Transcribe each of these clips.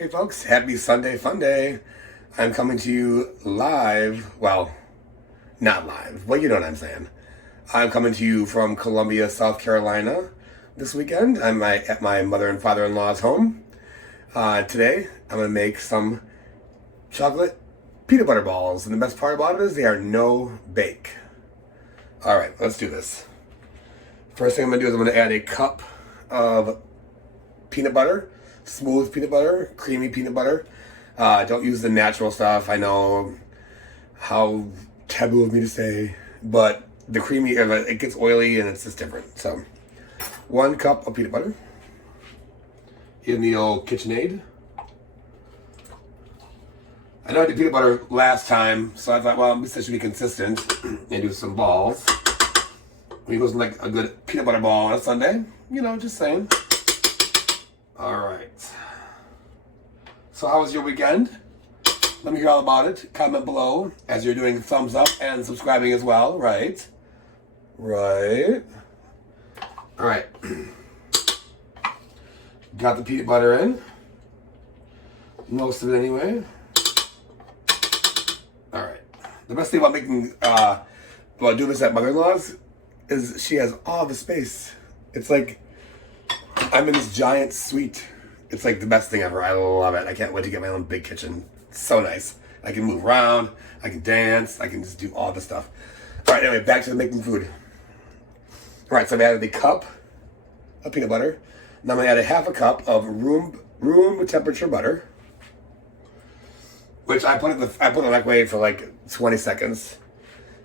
Hey folks, happy Sunday fun day. I'm coming to you live, well, not live, but you know what I'm saying. I'm coming to you from Columbia, South Carolina this weekend. I'm at my mother and father-in-law's home. Today, I'm going to make some chocolate peanut butter balls, and the best part about it is they are no bake. Alright, let's do this. First thing I'm going to do is I'm going to add a cup of peanut butter. Smooth peanut butter, creamy peanut butter. Don't use the natural stuff. I know how taboo of me to say, but the creamy, it gets oily and it's just different. So, 1 cup of peanut butter in the old KitchenAid. I know I did peanut butter last time, so I thought, well, at least I should be consistent and do some balls. When you go like a good peanut butter ball on a Sunday, you know, just saying. All right. So how was your weekend? Let me hear all about it. Comment below as you're doing thumbs up and subscribing as well, right? Right. All right. Got the peanut butter in. Most of it anyway. All right. The best thing about making, doing this at mother-in-law's is she has all the space. It's like I'm in this giant suite. It's like the best thing ever. I love it. I can't wait to get my own big kitchen. It's so nice. I can move around. I can dance. I can just do all the stuff. All right, anyway, back to making food. All right, so I've added a cup of peanut butter. Now I'm going to add a half a cup of room temperature butter, which I put in the microwave for like 20 seconds.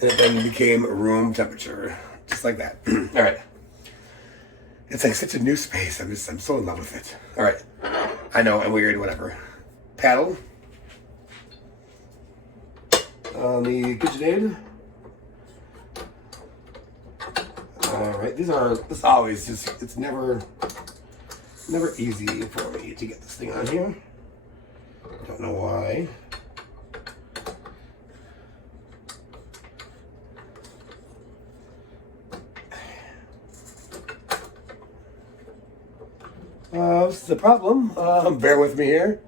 And it then became room temperature. Just like that. All right. It's like such a new space. I'm so in love with it. All right. I know, I'm weird, whatever. Paddle. On the KitchenAid. All right. This always just, it's never easy for me to get this thing on here. Don't know why. This is a problem. Bear with me here.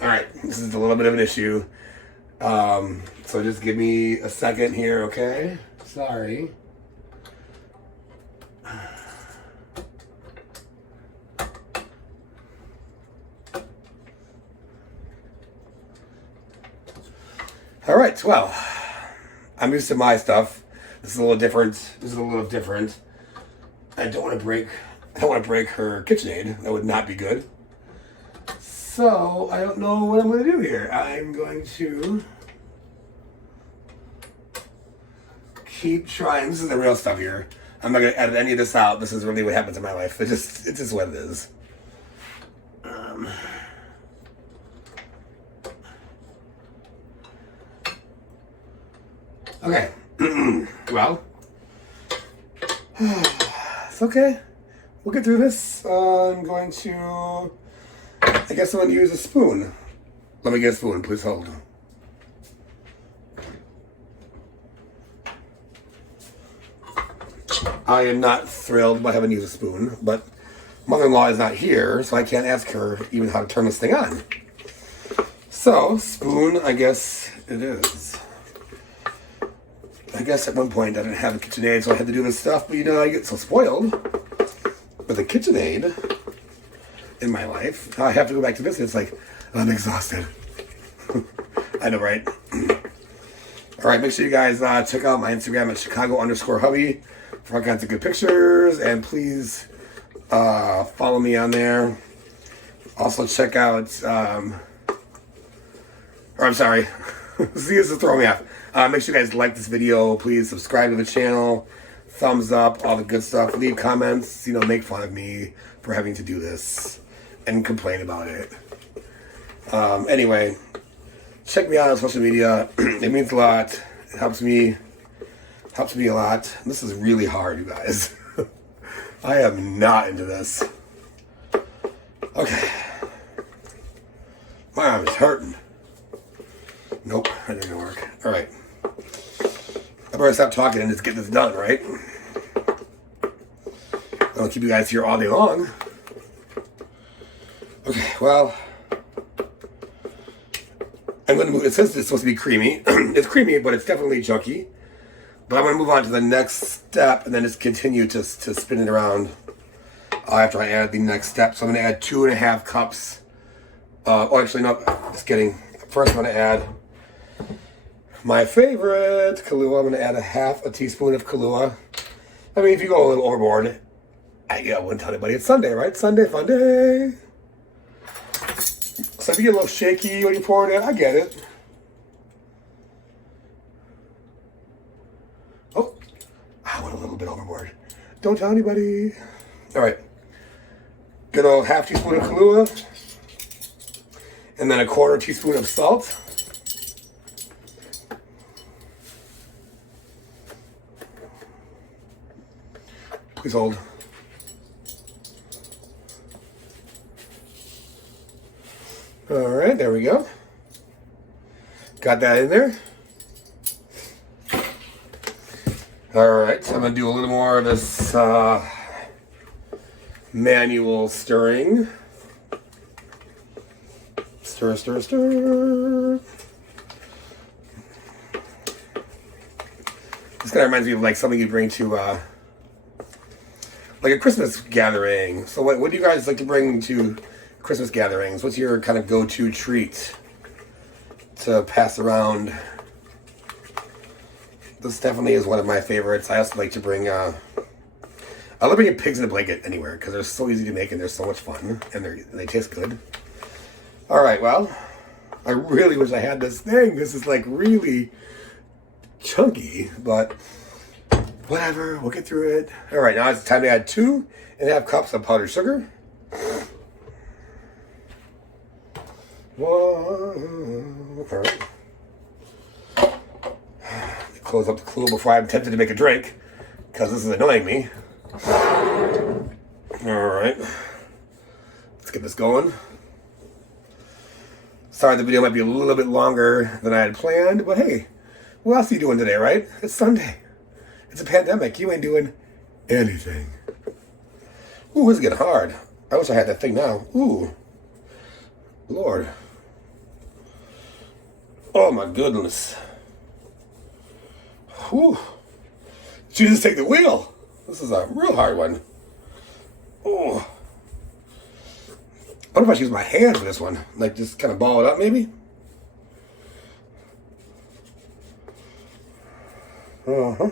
Alright, this is a little bit of an issue. So just give me a second here, okay? Sorry. All right, well, I'm used to my stuff. This is a little different. I don't want to break her KitchenAid. That would not be good. So I don't know what I'm going to do here. I'm going to keep trying. This is the real stuff here. I'm not going to edit any of this out. This is really what happens in my life. It's just what it is. Okay, well, it's okay. We'll get through this. I guess I'm going to use a spoon. Let me get a spoon, please hold. I am not thrilled by having to use a spoon, but mother-in-law is not here, so I can't ask her even how to turn this thing on. So, spoon, I guess it is. I guess at one point I didn't have a KitchenAid, so I had to do this stuff, but you know, I get so spoiled with a KitchenAid in my life. Now I have to go back to this, and it's like, I'm exhausted. I know, right? Alright, make sure you guys check out my Instagram at Chicago_Hubby for all kinds of good pictures, and please follow me on there. Also check out, I'm sorry. See, this is throwing me off. Make sure you guys like this video. Please subscribe to the channel. Thumbs up, all the good stuff. Leave comments. You know, make fun of me for having to do this and complain about it. Anyway, check me out on social media. It means a lot. It helps me a lot. This is really hard, you guys. I am not into this. Okay. My arm is hurting. Nope, that didn't work. All right. I better stop talking and just get this done, right? I'll keep you guys here all day long. Okay, well, I'm going to move. It says it's supposed to be creamy. It's creamy, but it's definitely chunky. But I'm going to move on to the next step and then just continue to spin it around after I add the next step. So I'm going to add 2.5 cups. Oh, actually, no, just kidding. First, I'm going to add my favorite, Kahlua. I'm going to add a teaspoon of Kahlua. I mean, if you go a little overboard, I wouldn't tell anybody. It's Sunday, right? Sunday, fun day. So if you get a little shaky when you pour it in, I get it. Oh, I went a little bit overboard. Don't tell anybody. All right. Get a half teaspoon of Kahlua. And then a 1/4 teaspoon of salt. Please hold. All right, there we go. Got that in there. All right, so I'm gonna do a little more of this manual stirring. Stir, stir, stir. This kind of reminds me of like something you bring to like a Christmas gathering. So what do you guys like to bring to Christmas gatherings? What's your kind of go-to treat to pass around? This definitely is one of my favorites. I also like to bring I love bringing pigs in a blanket anywhere because they're so easy to make and they're so much fun and they taste good. All right, well, I really wish I had this thing. This is like really chunky, but whatever, we'll get through it. All right, now it's time to add 2.5 cups of powdered sugar. 1. All right. Close up the Kahlua before I'm tempted to make a drink, because this is annoying me. All right. Let's get this going. Sorry the video might be a little bit longer than I had planned, but hey, what else are you doing today, right? It's Sunday. It's a pandemic. You ain't doing anything. Ooh, this is getting hard. I wish I had that thing now. Ooh. Lord. Oh my goodness. Whew. Jesus, take the wheel. This is a real hard one. Oh. I wonder if I should use my hands for this one. Like just kind of ball it up maybe. Uh-huh.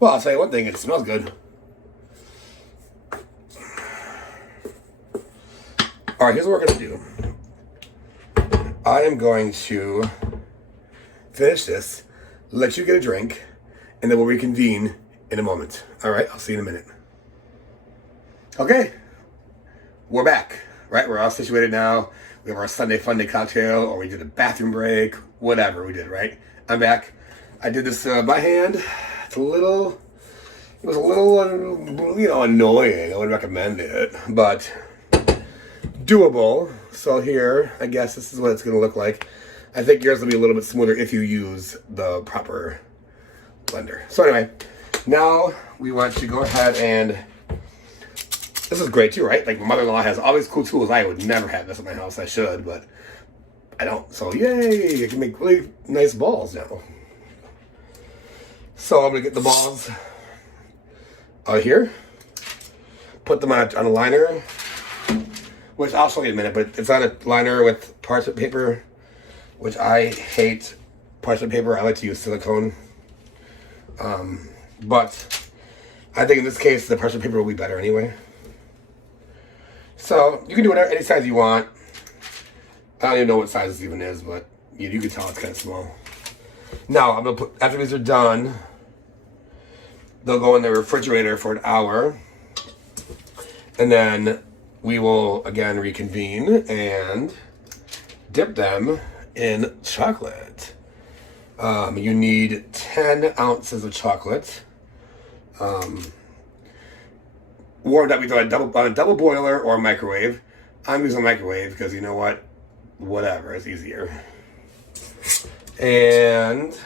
Well, I'll tell you one thing, it smells good. All right, here's what we're going to do. I am going to finish this, let you get a drink, and then we'll reconvene in a moment. All right, I'll see you in a minute. Okay, we're back, right? We're all situated now. We have our Sunday Fun Day cocktail, or we did a bathroom break, whatever we did, right? I'm back. I did this by hand. It was a little, annoying. I wouldn't recommend it, but doable. So here, I guess this is what it's going to look like. I think yours will be a little bit smoother if you use the proper blender. So anyway, now we want to go ahead and, this is great too, right? Like my mother-in-law has all these cool tools. I would never have this in my house. I should, but I don't. So yay, I can make really nice balls now. So I'm going to get the balls out here, put them on a liner, which I'll show you in a minute, but it's on a liner with parchment paper, which I hate parchment paper. I like to use silicone. But I think in this case, the parchment paper will be better anyway. So you can do whatever, any size you want. I don't even know what size this even is, but you can tell it's kind of small. Now, I'm going to put, after these are done, they'll go in the refrigerator for an hour. And then we will, again, reconvene and dip them in chocolate. You need 10 ounces of chocolate. Warmed up either on a double boiler or a microwave. I'm using a microwave because you know what? Whatever, it's easier. And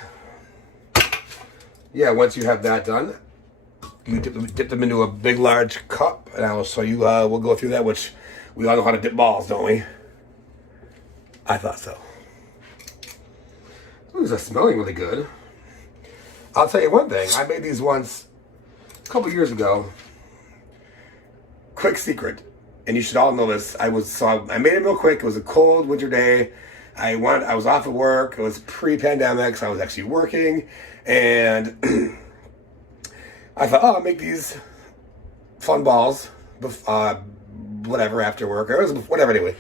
yeah, once you have that done, you dip them into a big, large cup, and I will show you. We'll go through that, which we all know how to dip balls, don't we? I thought so. These are smelling really good. I'll tell you one thing. I made these once a couple years ago. Quick secret, and you should all know this. I made it real quick. It was a cold winter day. I was off of work. It was pre-pandemic, so I was actually working, and I thought, oh, I'll make these fun balls, whatever, after work, or it was whatever anyway.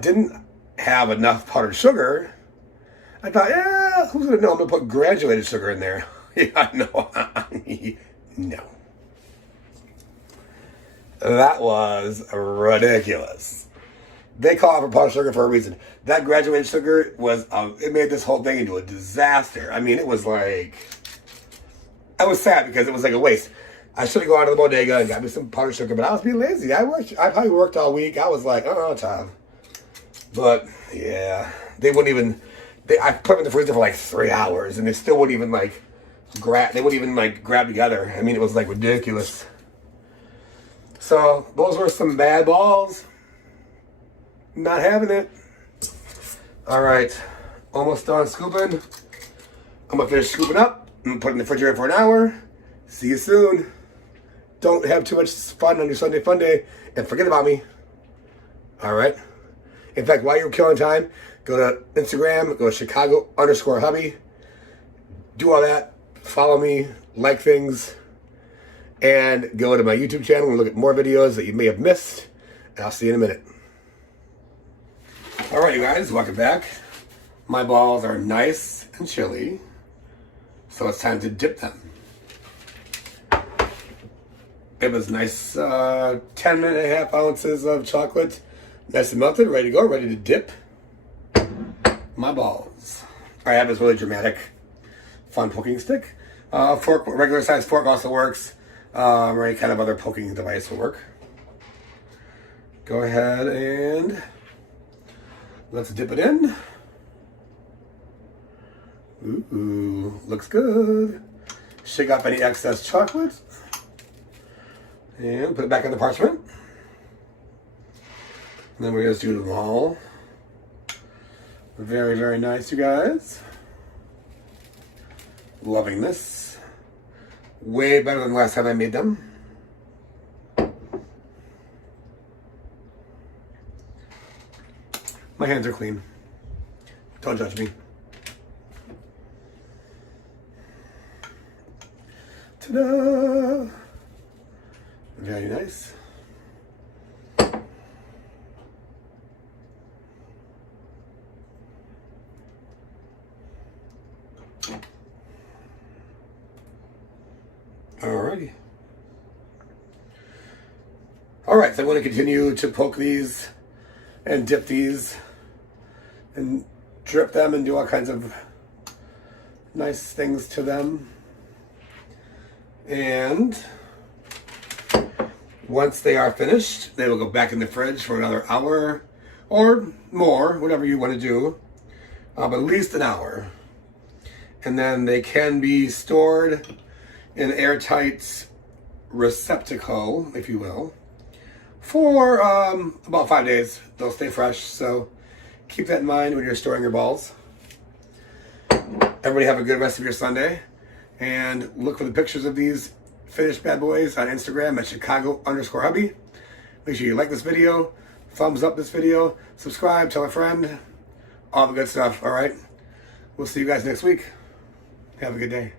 Didn't have enough powdered sugar. I thought, yeah, who's gonna know? I'm gonna put granulated sugar in there. Yeah, no, no. That was ridiculous. They call it for powdered sugar for a reason. That granulated sugar it made this whole thing into a disaster. I mean, it was like, I was sad because it was like a waste. I should have gone to the bodega and got me some powdered sugar, but I was being lazy. I probably worked all week. I was like, oh, Tom. But yeah, they wouldn't even. I put them in the freezer for like 3 hours, and they still wouldn't even like grab. They wouldn't even like grab together. I mean, it was like ridiculous. So those were some bad balls. Not having it. All right, almost done scooping. I'm gonna finish scooping up and put it in the refrigerator for an hour. See you soon. Don't have too much fun on your Sunday fun day and forget about me. All right. In fact, while you're killing time, go to Instagram, go to Chicago_Hubby. Do all that. Follow me, like things, and go to my YouTube channel and look at more videos that you may have missed. And I'll see you in a minute. All right, you guys, welcome back. My balls are nice and chilly, so it's time to dip them. It was nice 10.5 ounces of chocolate, nice and melted, ready to go, ready to dip my balls. I have this really dramatic, fun poking stick. Fork, regular size fork also works, or any kind of other poking device will work. Go ahead and let's dip it in. Ooh, looks good. Shake off any excess chocolate. And put it back on the parchment. And then we're going to do them all. Very, very nice, you guys. Loving this. Way better than the last time I made them. My hands are clean. Don't judge me. Ta-da! Very nice. Alrighty. Alright, so I'm going to continue to poke these and dip these and drip them and do all kinds of nice things to them. And once they are finished, they will go back in the fridge for another hour or more, whatever you want to do, but at least an hour. And then they can be stored in an airtight receptacle, if you will, for about 5 days. They'll stay fresh, so keep that in mind when you're storing your balls. Everybody have a good rest of your Sunday, and look for the pictures of these finished bad boys on Instagram at Chicago_Hubby. Make sure you like this video, thumbs up this video, subscribe, tell a friend, all the good stuff, all right? We'll see you guys next week. Have a good day.